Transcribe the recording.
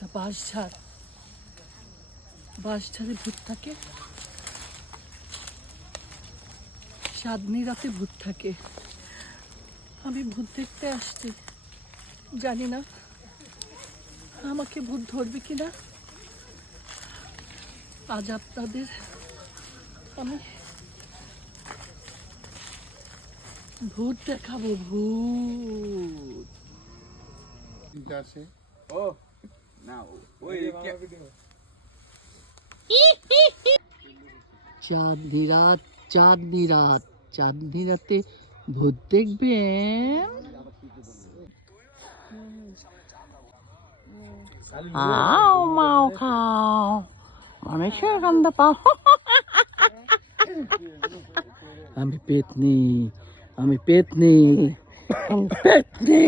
একটা বাঁশঝাড়, বাঁশঝাড়ে ভূত থাকে, চাঁদনি রাতে ভূত থাকে। আমি ভূত দেখতে আসছি, জানি না আমাকে ভূত ধরবে কিনা। আজ আপনাদের আমি ভূত দেখাবো, ভূত। চাঁদনি রাত, চাঁদনি রাত, চাঁদনি রাতে ভূত দেখবেন। আও মাও খাও, মানুষের গন্ধ পাও। আমি পেতনি, আমি পেতনি, পেতনি।